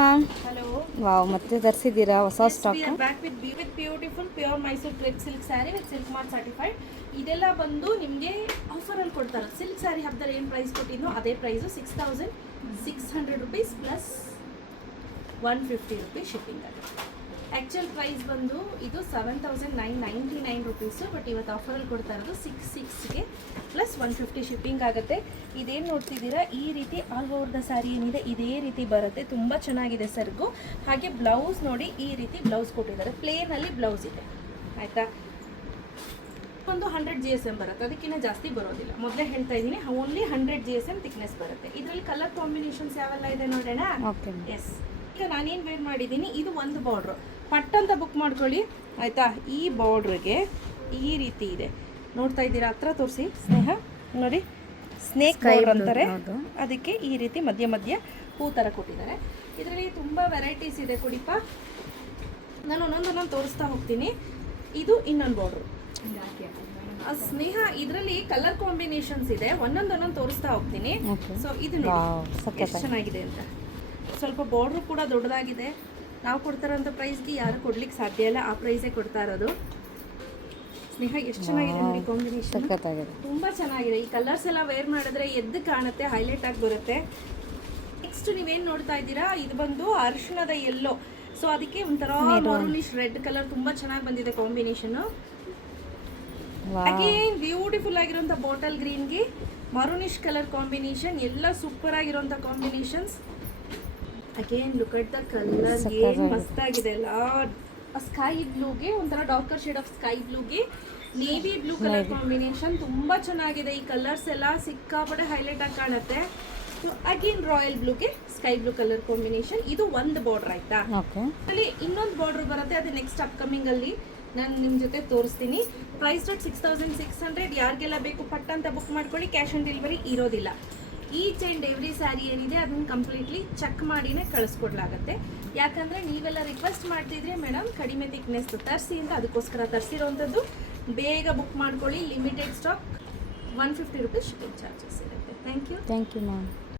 Ma'am. Hello. Wow, ಮತ್ತೆ ತರಿಸಿದ್ದೀರಾ ಹೊಸ stock? Back with beautiful pure Mysuru crepe silk sari with silk mark certified. ಇದೆಲ್ಲ ಬಂದು ನಿಮಗೆ ಆಫರಲ್ಲಿ ಕೊಡ್ತಾರೆ. ಸಿಲ್ಕ್ ಸ್ಯಾರಿ ಹಬ್ಬದಲ್ಲಿ ಏನು ಪ್ರೈಸ್ ಕೊಟ್ಟಿದ್ನೋ ಅದೇ price 6600 rupees plus 150 rupees shipping ಆಗುತ್ತೆ. ಆ್ಯಕ್ಚುಯಲ್ ಪ್ರೈಸ್ ಬಂದು ಇದು 7999 ರುಪೀಸು, ಬಟ್ ಇವತ್ತು ಆಫರಲ್ಲಿ ಕೊಡ್ತಾ ಇರೋದು 66ಗೆ ಪ್ಲಸ್ 150 ಶಿಪ್ಪಿಂಗ್ ಆಗುತ್ತೆ. ಇದೇನು ನೋಡ್ತಿದ್ದೀರಾ, ಈ ರೀತಿ ಆಲ್ ಓವರ್ ದ ಸ್ಯಾರಿ ಏನಿದೆ ಇದೇ ರೀತಿ ಬರುತ್ತೆ. ತುಂಬ ಚೆನ್ನಾಗಿದೆ ಸರ್ಗು. ಹಾಗೆ ಬ್ಲೌಸ್ ನೋಡಿ, ಈ ರೀತಿ ಬ್ಲೌಸ್ ಕೊಟ್ಟಿದ್ದಾರೆ. ಪ್ಲೇನಲ್ಲಿ ಬ್ಲೌಸ್ ಇದೆ, ಆಯಿತಾ. ಒಂದು 100 GSM ಬರುತ್ತೆ, ಅದಕ್ಕಿಂತ ಜಾಸ್ತಿ ಬರೋದಿಲ್ಲ. ಮೊದಲೇ ಹೇಳ್ತಾ ಇದ್ದೀನಿ, ಓನ್ಲಿ 100 GSM ಥಿಕ್ನೆಸ್ ಬರುತ್ತೆ. ಇದರಲ್ಲಿ ಕಲರ್ ಕಾಂಬಿನೇಷನ್ಸ್ ಯಾವೆಲ್ಲ ಇದೆ ನೋಡೋಣ. ಓಕೆ. ಎಸ್, ಈಗ ನಾನೇನು ವೇರ್ ಮಾಡಿದ್ದೀನಿ, ಇದು ಒಂದು ಬಾರ್ಡ್ರು ಪಟ್ ಅಂತ ಬುಕ್ ಮಾಡ್ಕೊಳ್ಳಿ, ಆಯಿತಾ. ಈ ಬಾರ್ಡ್ರಿಗೆ ಈ ರೀತಿ ಇದೆ, ನೋಡ್ತಾ ಇದ್ದೀರಾ, ಹತ್ರ ತೋರಿಸಿ ಸ್ನೇಹ. ನೋಡಿ, ಸ್ನೇಕ್ ಬಾರ್ಡರ್ ಅಂತಾರೆ ಅದಕ್ಕೆ. ಈ ರೀತಿ ಮಧ್ಯ ಮಧ್ಯ ಹೂ ಥರ ಕೊಟ್ಟಿದ್ದಾರೆ. ಇದರಲ್ಲಿ ತುಂಬ ವೆರೈಟೀಸ್ ಇದೆ ಕುಡಿಪ. ನಾನು ಒಂದೊಂದೊಂದೊಂದು ತೋರಿಸ್ತಾ ಹೋಗ್ತೀನಿ. ಇದು ಇನ್ನೊಂದು ಬಾರ್ಡ್ರು ಸ್ನೇಹ. ಇದರಲ್ಲಿ ಕಲರ್ ಕಾಂಬಿನೇಷನ್ಸ್ ಇದೆ, ಒಂದೊಂದೊಂದೊಂದು ತೋರಿಸ್ತಾ ಹೋಗ್ತೀನಿ. ಸೊ ಇದು ನೋಡಿ ಎಷ್ಟು ಚೆನ್ನಾಗಿದೆ ಅಂತ. ಸ್ವಲ್ಪ ಬಾರ್ಡ್ರು ಕೂಡ ದೊಡ್ಡದಾಗಿದೆ. ನಾವು ಕೊಡ್ತಾರಂಥ ಪ್ರೈಸ್ಗೆ ಯಾರು ಕೊಡ್ಲಿಕ್ಕೆ ಸಾಧ್ಯ ಇಲ್ಲ, ಆ ಪ್ರೈಸೇ ಕೊಡ್ತಾ ಇರೋದು. ಸ್ನೇಹ ಎಷ್ಟು ಚೆನ್ನಾಗಿದೆ ನೋಡಿ ಕಾಂಬಿನೇಷನ್, ತುಂಬ ಚೆನ್ನಾಗಿದೆ. ಈ ಕಲರ್ಸ್ ಎಲ್ಲ ವೇರ್ ಮಾಡಿದ್ರೆ ಎದ್ದು ಕಾಣುತ್ತೆ, ಹೈಲೈಟ್ ಆಗಿ ಬರುತ್ತೆ. ನೆಕ್ಸ್ಟ್ ನೀವೇನು ನೋಡ್ತಾ ಇದ್ದೀರಾ, ಇದು ಬಂದು ಅರಿಶಿಣದ ಎಲ್ಲೋ. ಸೊ ಅದಕ್ಕೆ ಒಂಥರ ಮರೂನಿಶ್ ರೆಡ್ ಕಲರ್ ತುಂಬ ಚೆನ್ನಾಗಿ ಬಂದಿದೆ ಕಾಂಬಿನೇಷನು. ಅಗೇನ್ ಬ್ಯೂಟಿಫುಲ್ ಆಗಿರೋಂಥ ಬಾಟಲ್ ಗ್ರೀನ್ಗೆ ಮರೂನಿಶ್ ಕಲರ್ ಕಾಂಬಿನೇಷನ್, ಎಲ್ಲ ಸೂಪರ್ ಆಗಿರೋಂಥ combinations. Again look at the colour, ಏನು ಮಸ್ತಾಗಿದೆ ಅಲ್ಲ. ಸ್ಕೈ ಬ್ಲೂಗೆ ಒಂಥರ ಡಾರ್ಕರ್ ಶೇಡ್ ಆಫ್ ಸ್ಕೈ ಬ್ಲೂಗೆ ನೇವಿ ಬ್ಲೂ ಕಲರ್ ಕಾಂಬಿನೇಷನ್ ತುಂಬ ಚೆನ್ನಾಗಿದೆ. ಈ ಕಲರ್ಸ್ ಎಲ್ಲ ಸಿಕ್ಕಾಪಟ್ಟೆ ಹೈಲೈಟ್ ಆಗಿ ಕಾಣುತ್ತೆ. ಸೊ ಅಗೇನ್ ರಾಯಲ್ ಬ್ಲೂಗೆ ಸ್ಕೈ ಬ್ಲೂ ಕಲರ್ ಕಾಂಬಿನೇಷನ್. ಇದು ಒಂದು ಬಾರ್ಡರ್, ಆಯ್ತಾ. ಅಲ್ಲಿ ಇನ್ನೊಂದು ಬಾರ್ಡರ್ ಬರುತ್ತೆ, ಅದು ನೆಕ್ಸ್ಟ್ ಅಪ್ಕಮಿಂಗ್ ಅಲ್ಲಿ ನಾನು ನಿಮ್ಮ ಜೊತೆ ತೋರಿಸ್ತೀನಿ. Price rate 6600. ಯಾರಿಗೆಲ್ಲ ಬೇಕು ಪಟ್ ಅಂತ ಬುಕ್ ಮಾಡ್ಕೊಳ್ಳಿ, ಕ್ಯಾಶ್ ಆನ್ ಡೆಲಿವರಿ ಇರೋದಿಲ್ಲ. ಈಚ್ ಆ್ಯಂಡ್ ಎವ್ರಿ ಸ್ಯಾರಿ ಏನಿದೆ ಅದನ್ನು ಕಂಪ್ಲೀಟ್ಲಿ ಚೆಕ್ ಮಾಡಿನೇ ಕಳಿಸ್ಕೊಡ್ಲಾಗತ್ತೆ. ಯಾಕಂದರೆ ನೀವೆಲ್ಲ ರಿಕ್ವೆಸ್ಟ್ ಮಾಡ್ತಿದ್ರೆ ಮೇಡಮ್ ಕಡಿಮೆ ಥಿಕ್ನೆಸ್ ತರಿಸಿ ಅಂತ, ಅದಕ್ಕೋಸ್ಕರ ತರಿಸಿರೋವಂಥದ್ದು. ಬೇಗ ಬುಕ್ ಮಾಡ್ಕೊಳ್ಳಿ, limited stock. 150 rupees shipping charges ಇರುತ್ತೆ. Thank you ma'am.